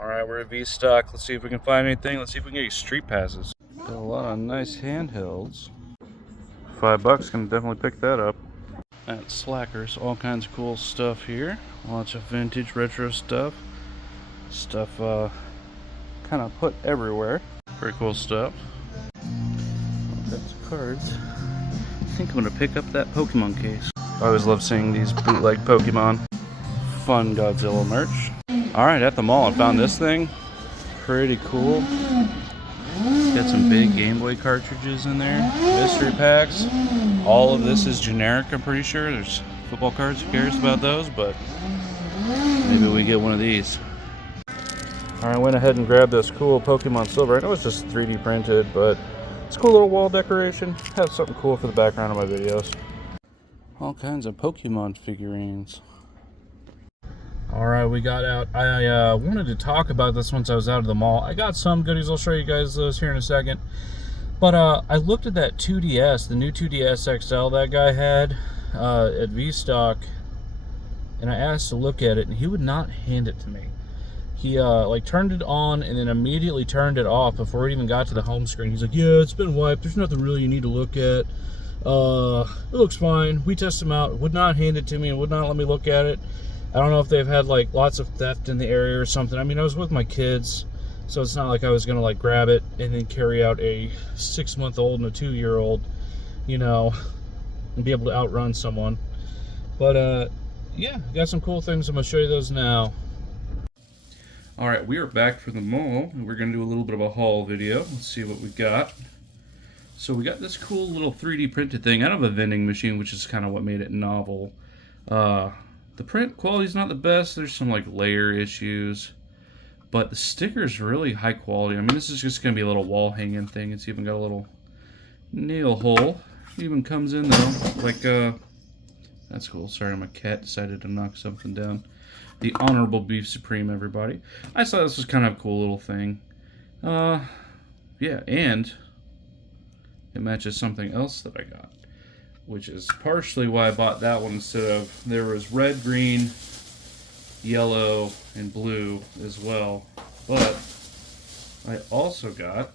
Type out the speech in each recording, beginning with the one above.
Alright, we're at V-Stock. Let's see if we can find anything. Let's see if we can get any street passes. Got a lot of nice handhelds. $5 can definitely pick that up. At Slackers, all kinds of cool stuff here. Lots of vintage retro stuff. Stuff kind of put everywhere. Very cool stuff. That's cards. I think I'm gonna pick up that Pokemon case. I always love seeing these bootleg Pokemon. Fun Godzilla merch. Alright, at the mall I found this thing. Pretty cool. Got some big Game Boy cartridges in there. Mystery packs. All of this is generic, I'm pretty sure. There's football cards, who cares about those, but maybe we get one of these. Alright, I went ahead and grabbed this cool Pokemon Silver. I know it's just 3D printed, but it's a cool little wall decoration. Have something cool for the background of my videos. All kinds of Pokemon figurines. Alright, we got out. I wanted to talk about this once I was out of the mall. I got some goodies. I'll show you guys those here in a second. But I looked at that 2DS, the new 2DS XL that guy had at V-Stock, and I asked to look at it, and he would not hand it to me. He like turned it on and then immediately turned it off before it even got to the home screen. He's like, yeah, it's been wiped. There's nothing really you need to look at. It looks fine. We tested him out. Would not hand it to me and would not let me look at it. I don't know if they've had like lots of theft in the area or something. I mean, I was with my kids, so it's not like I was gonna like grab it and then carry out a 6-month-old and a 2-year-old, you know, and be able to outrun someone. But yeah, got some cool things. I'm gonna show you those now. All right, we are back from the mall, and we're gonna do a little bit of a haul video. Let's see what we got. So we got this cool little 3D printed thing out of a vending machine, which is kind of what made it novel. The print quality's not the best. There's some like layer issues, but the sticker's really high quality. I mean, this is just gonna be a little wall hanging thing. It's even got a little nail hole. It even comes in though, like that's cool. Sorry, my cat decided to knock something down. The Honorable Beef Supreme, everybody. I thought this was kind of a cool little thing. Yeah, and it matches something else that I got, which is partially why I bought that one instead of, there was red, green, yellow, and blue as well. But I also got,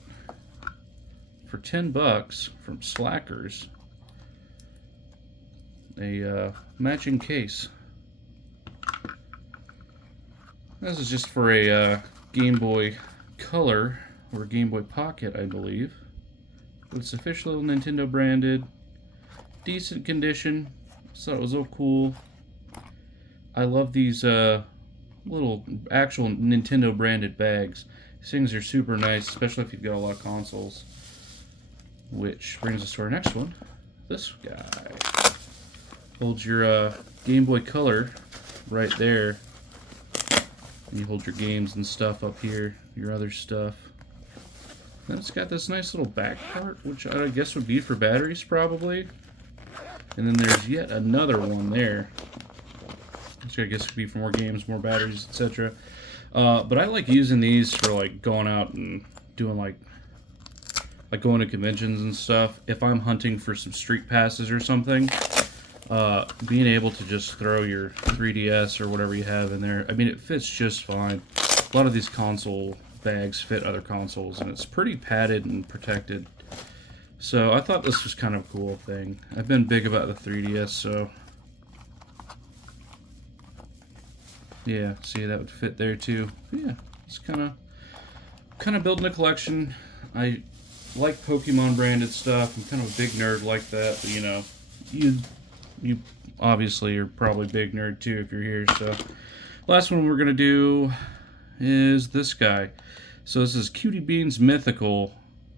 for $10 from Slackers, a matching case. This is just for a Game Boy Color, or Game Boy Pocket, I believe. But it's official Nintendo branded. Decent condition. So it was so cool. I love these little actual Nintendo branded bags. These things are super nice, especially if you've got a lot of consoles. Which brings us to our next one. This guy holds your Game Boy Color right there. And you hold your games and stuff up here, your other stuff. Then it's got this nice little back part, which I guess would be for batteries probably. And then there's yet another one there, which I guess would be for more games, more batteries, etc. But I like using these for like going out and doing like going to conventions and stuff. If I'm hunting for some street passes or something, being able to just throw your 3DS or whatever you have in there, I mean, it fits just fine. A lot of these console bags fit other consoles, and it's pretty padded and protected. So I thought this was kind of a cool thing. I've been big about the 3DS, so yeah, see, that would fit there too. Yeah, it's kind of building a collection. I like Pokemon branded stuff. I'm kind of a big nerd like that, but you know, you obviously are probably a big nerd too if you're here. So last one we're gonna do is this guy. So this is Cutie Beans Mythical,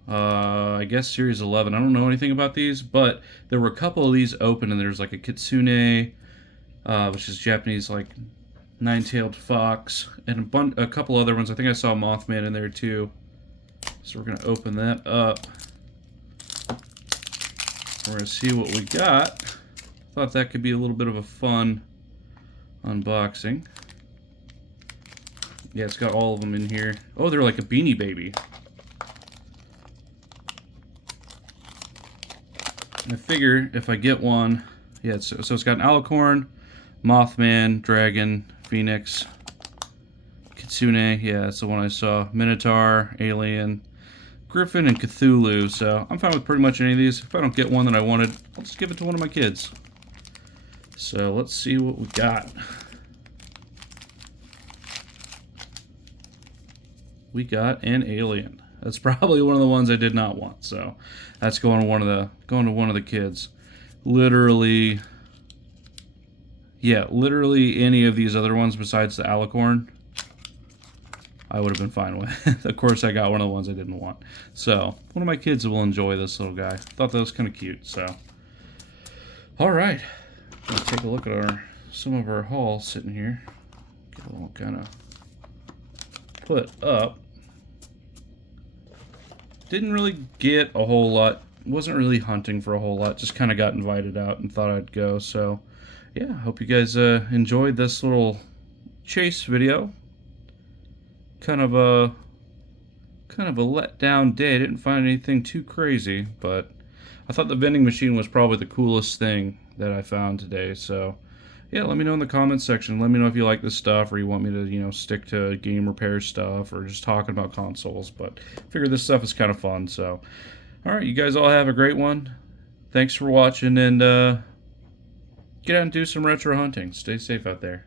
I guess Series 11. I don't know anything about these, but there were a couple of these open, and there's like a Kitsune, which is Japanese like nine-tailed fox, and a couple other ones. I think I saw Mothman in there too. So we're gonna open that up. We're gonna see what we got. Thought that could be a little bit of a fun unboxing. Yeah, it's got all of them in here. Oh, they're like a Beanie Baby. I figure if I get one, yeah, so it's got an Alicorn, Mothman, Dragon, Phoenix, Kitsune, yeah, that's the one I saw. Minotaur, Alien, Griffin, and Cthulhu. So I'm fine with pretty much any of these. If I don't get one that I wanted, I'll just give it to one of my kids. So let's see what we got. We got an Alien. That's probably one of the ones I did not want. So that's going to one of the kids. Literally, yeah, literally any of these other ones besides the Alicorn, I would have been fine with. Of course, I got one of the ones I didn't want. So one of my kids will enjoy this little guy. Thought that was kind of cute. So, all right, let's take a look at some of our haul sitting here. Get a little kind of put up. Didn't really get a whole lot. Wasn't really hunting for a whole lot. Just kind of got invited out and thought I'd go. So, yeah, hope you guys enjoyed this little chase video. Kind of a letdown day. I didn't find anything too crazy, but I thought the vending machine was probably the coolest thing that I found today. So, yeah, let me know in the comments section. Let me know if you like this stuff or you want me to, you know, stick to game repair stuff or just talking about consoles. But I figure this stuff is kind of fun. So, all right, you guys all have a great one. Thanks for watching, and get out and do some retro hunting. Stay safe out there.